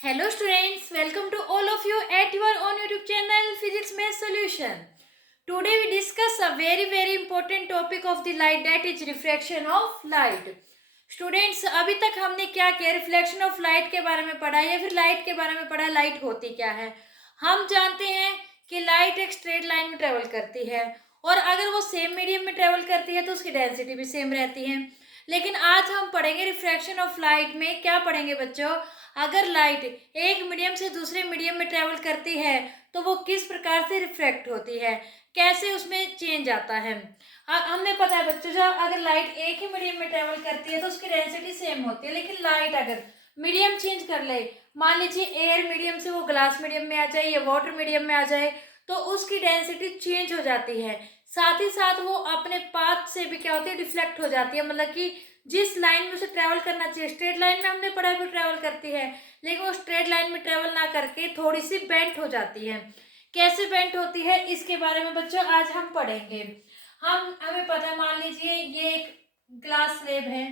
Hello students, welcome to all of you at your own YouTube channel Physics Math Solution. Today we discuss a very important topic of the light, that is refraction of light. Students अभी तक हमने क्या किया, reflection of light के बारे में पढ़ा या फिर लाइट के बारे में पढ़ा। लाइट होती क्या है, हम जानते हैं कि लाइट एक स्ट्रेट लाइन में ट्रेवल करती है और अगर वो सेम मीडियम में ट्रेवल करती है तो उसकी डेंसिटी भी सेम रहती है। लेकिन आज हम पढ़ेंगे रिफ्रैक्शन ऑफ लाइट में क्या पढ़ेंगे बच्चों, अगर लाइट एक मीडियम से दूसरे मीडियम में ट्रेवल करती है तो वो किस प्रकार से रिफ्रैक्ट होती है, कैसे उसमें चेंज आता है। हमने पता है बच्चों, जब अगर लाइट एक ही मीडियम में ट्रेवल करती है तो उसकी डेंसिटी सेम होती है, लेकिन लाइट अगर मीडियम चेंज कर ले, मान लीजिए एयर मीडियम से वो ग्लास मीडियम में आ जाए या वाटर मीडियम में आ जाए, तो उसकी डेंसिटी चेंज हो जाती है। साथ ही साथ वो अपने पाथ से भी क्या होती है, डिफ्लेक्ट हो जाती है। मतलब कि जिस लाइन में उसे ट्रेवल करना चाहिए, स्ट्रेट लाइन में हमने पढ़ा भी ट्रेवल करती है, लेकिन वो स्ट्रेट लाइन में ट्रेवल ना करके थोड़ी सी बेंट हो जाती है। कैसे बेंट होती है इसके बारे में बच्चों आज हम पढ़ेंगे। हमें पता है, मान लीजिए ये एक ग्लास स्लेब है,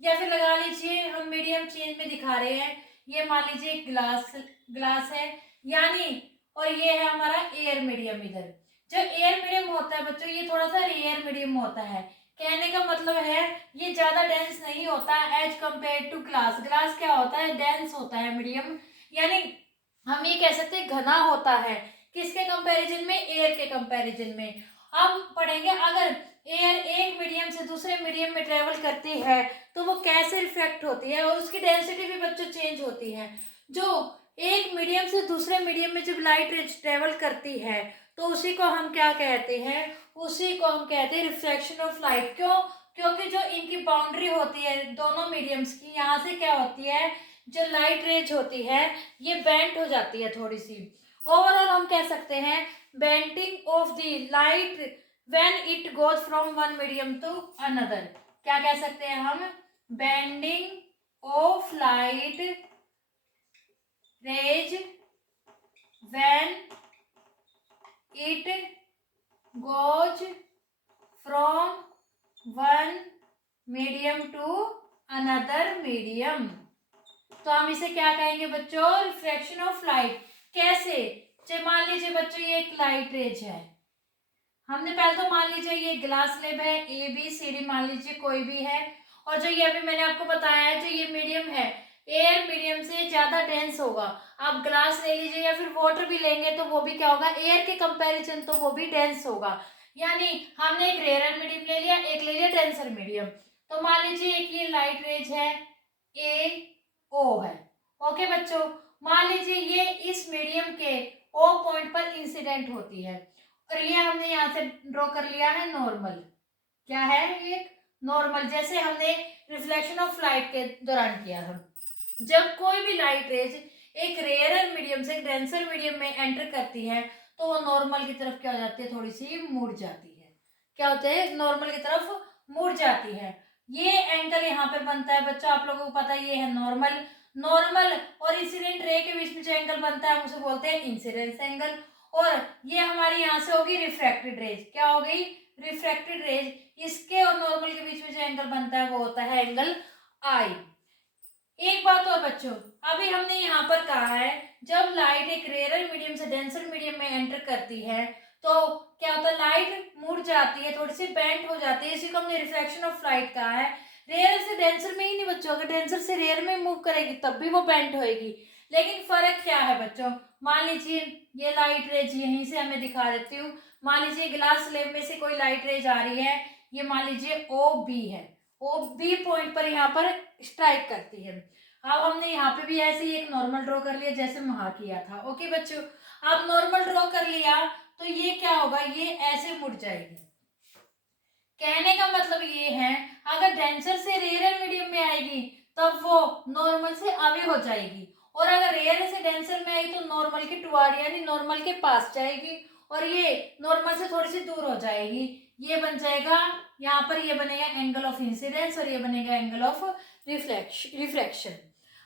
या फिर लगा लीजिए हम मीडियम चेंज में दिखा रहे हैं, ये मान लीजिए ग्लास है यानी, और ये है हमारा एयर मीडियम। इधर जो एयर मीडियम होता है बच्चों, ये थोड़ा सा रेयर मीडियम होता है। कहने का मतलब है ये ज्यादा डेंस नहीं होता as compared to glass. Glass क्या होता है, डेंस होता है मीडियम, यानी हम ये कह सकते हैं घना होता है। किसके कंपैरिजन में, एयर के कंपैरिजन में। हम पढ़ेंगे अगर एयर एक मीडियम से दूसरे मीडियम में ट्रेवल करती है तो वो कैसे रिफ्लेक्ट होती है और उसकी डेंसिटी भी बच्चों चेंज होती है। जो एक मीडियम से दूसरे मीडियम में जब लाइट ट्रेवल करती है तो उसी को हम क्या कहते हैं, उसी को हम कहते हैं रिफ्लेक्शन ऑफ लाइट। क्यों? क्योंकि जो इनकी बाउंड्री होती है दोनों मीडियम्स की, यहाँ से क्या होती है, जो लाइट रेज होती है ये बेंट हो जाती है थोड़ी सी। ओवरऑल हम कह सकते हैं bending of the light when it goes from one medium to another. क्या कह सकते हैं हम, bending of light rays when it goes from one medium to another medium. तो हम इसे क्या कहेंगे बच्चों, रिफ्रैक्शन ऑफ लाइट। कैसे, जब मान लीजिए बच्चों ये एक लाइट रेज है, हमने पहले तो मान लीजिए ये ग्लास स्लेब है, ए बी सी डी मान लीजिए कोई भी है, और जो ये अभी मैंने आपको बताया है जो ये मीडियम है एयर मीडियम से ज्यादा डेंस होगा। आप ग्लास ले लीजिए या फिर वाटर भी लेंगे तो वो भी क्या होगा, एयर के कंपैरिजन तो वो भी डेंस होगा। यानी हमने एक रेयर मीडियम ले लिया, एक ले लिया डेंसर मीडियम। तो मान लीजिए एक ये लाइट रेज है ए ओ है, ओके बच्चों। मान लीजिए ये इस मीडियम के ओ पॉइंट पर इंसिडेंट होती है, और ये हमने यहाँ से ड्रॉ कर लिया है नॉर्मल। क्या है, एक नॉर्मल, जैसे हमने रिफ्लेक्शन ऑफ लाइट के दौरान किया था। जब कोई भी लाइट रेज एक रेयर मीडियम से एक डेंसर मीडियम में एंटर करती है तो वो नॉर्मल की तरफ क्या हो जाती है, थोड़ी सी मुड़ जाती है। क्या होता है, नॉर्मल की तरफ मुड़ जाती है। ये एंगल यहाँ पे बनता है बच्चों, आप लोगों को पता है ये है नॉर्मल। नॉर्मल और इंसिडेंट रे के बीच में जो एंगल बनता है हम उसे बोलते हैं इंसिडेंस एंगल। और ये हमारी यहाँ से होगी रिफ्रैक्टेड रेज। क्या हो गई, रिफ्रैक्टेड रेज। इसके और नॉर्मल के बीच में जो एंगल बनता है वो होता है एंगल आई। एक बात और बच्चों, अभी हमने यहाँ पर कहा है जब लाइट एक रेयर मीडियम से डेंसर मीडियम में एंटर करती है तो क्या होता है, लाइट मुड़ जाती है, थोड़ी सी बेंट हो जाती है। इसी को हमने रिफ्लेक्शन ऑफ लाइट कहा है। रेयर से डेंसर में ही नहीं बच्चों, अगर डेंसर से रेयर में मूव करेगी तब भी वो बेंट होएगी। लेकिन फर्क क्या है बच्चों, मान लीजिए ये लाइट रेज यहीं से हमें दिखा देती हूँ। मान लीजिए ग्लास स्लेब में से कोई लाइट रेज आ रही है, ये मान लीजिए ओ बी है, ओ बी पॉइंट पर यहाँ पर स्ट्राइक करती है। अब हमने यहाँ पे भी ऐसे ही एक नॉर्मल ड्रॉ कर लिया जैसे वहां किया था। ओके बच्चों, अब नॉर्मल ड्रॉ कर लिया तो ये क्या होगा, ये ऐसे मुड़ जाएगी। कहने का मतलब ये है अगर डेंसर से रेयर मीडियम में आएगी तब वो नॉर्मल से अवे हो जाएगी, और अगर रेयर से डेंसर में आई तो नॉर्मल के टुवार्ड यानी नॉर्मल के पास जाएगी, और ये नॉर्मल से थोड़ी सी दूर हो जाएगी। ये बन जाएगा, यहाँ पर ये बनेगा एंगल ऑफ इंसिडेंस और ये बनेगा एंगल ऑफ रिफ्लेक्शन।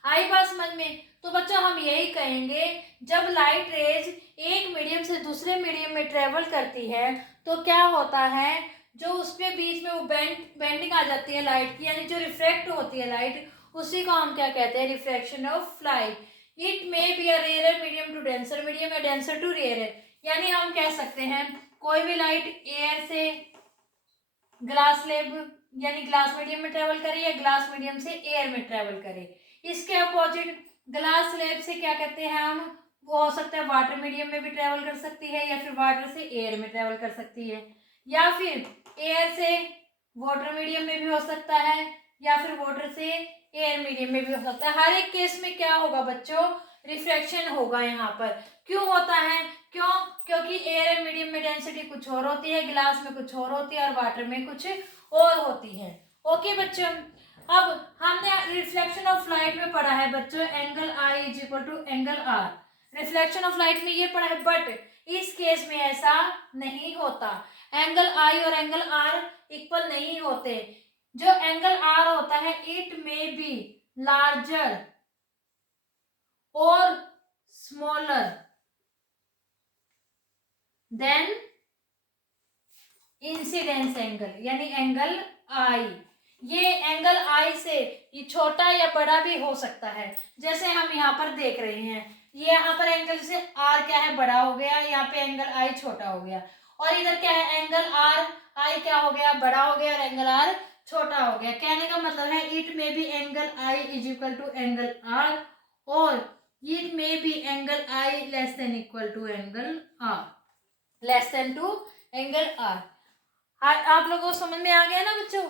आई बात समझ में? तो बच्चों हम यही कहेंगे जब लाइट रेज एक मीडियम से दूसरे मीडियम में ट्रेवल करती है तो क्या होता है, जो उसके बीच में वो बेंडिंग आ जाती है लाइट की, यानी जो रिफ्लेक्ट होती है लाइट, उसी को हम क्या कहते हैं, refraction of light. It may be a rare medium to denser medium या डेंसर टू रेयर। यानी हम कह सकते हैं कोई भी लाइट एयर से ग्लास स्लैब यानी ग्लास मीडियम में ट्रेवल करे या ग्लास मीडियम से एयर में ट्रेवल करे। इसके अपोजिट ग्लास स्लैब से क्या कहते हैं हम, वो हो सकता है वाटर मीडियम में भी ट्रेवल कर सकती है या फिर वाटर से एयर में ट्रेवल कर सकती है, या फिर एयर से वाटर मीडियम में भी हो सकता है या फिर वाटर से एयर मीडियम में भी हो सकता है। हर एक केस में क्या होगा बच्चों, रिफ्रैक्शन होगा यहाँ पर। क्यों होता है, क्योंकि एयर एंड मीडियम में डेंसिटी कुछ और होती है, ग्लास में कुछ और होती है और वाटर में कुछ और होती है। ओके बच्चों, अब हमने रिफ्लेक्शन ऑफ लाइट में पढ़ा है बच्चों angle I is equal to angle r. Reflection of light में ये पढ़ा है, बट इस केस में ऐसा नहीं होता। एंगल आई और एंगल आर इक्वल नहीं होते। जो एंगल आर होता है इट मे बी लार्जर और स्मॉलर देन इंसिडेंस एंगल, यानी एंगल आई। ये एंगल आई से ये छोटा या बड़ा भी हो सकता है, जैसे हम यहाँ पर देख रहे हैं। ये यहाँ पर एंगल से आर क्या है, बड़ा हो गया, यहाँ पे एंगल आई छोटा हो गया, और इधर क्या है एंगल आर आई क्या हो गया, बड़ा हो गया, और एंगल आर छोटा हो गया। कहने का मतलब है it may be angle I is equal to angle R, और it may be angle I less than equal to angle R, less than to angle R. आप लोगों को समझ में आ गया ना बच्चों,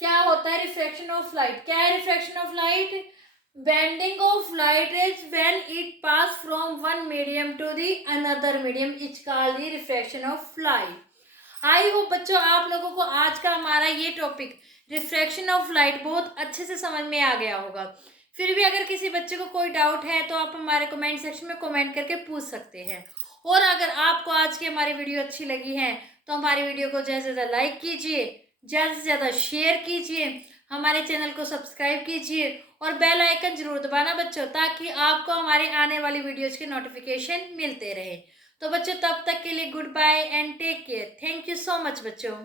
क्या होता है रिफ्रैक्शन ऑफ लाइट। क्या है refraction of light, bending of light is when it pass from one medium to the another medium is called the refraction of light. I hope बच्चों आप लोगों को आज का हमारा ये टॉपिक रिफ्रैक्शन ऑफ लाइट बहुत अच्छे से समझ में आ गया होगा। फिर भी अगर किसी बच्चे को कोई डाउट है तो आप हमारे कमेंट सेक्शन में कमेंट करके पूछ सकते हैं। और अगर आपको आज की हमारी वीडियो अच्छी लगी है तो हमारी वीडियो को ज़्यादा से ज़्यादा लाइक कीजिए, ज़्यादा से ज़्यादा शेयर कीजिए, हमारे चैनल को सब्सक्राइब कीजिए और बेल आइकन जरूर दबाना बच्चों, ताकि आपको हमारे आने वाली वीडियोज़ के नोटिफिकेशन मिलते रहे। तो बच्चों तब तक के लिए good bye and take care. Thank you so much बच्चों।